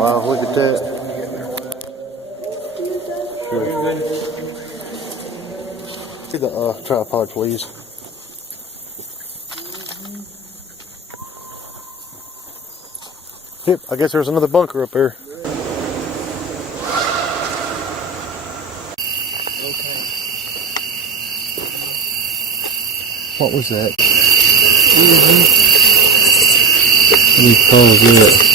Wow, look at that. Sure. See the tripod, please. Yep, I guess there's another bunker up there. What was that? Let me pause it.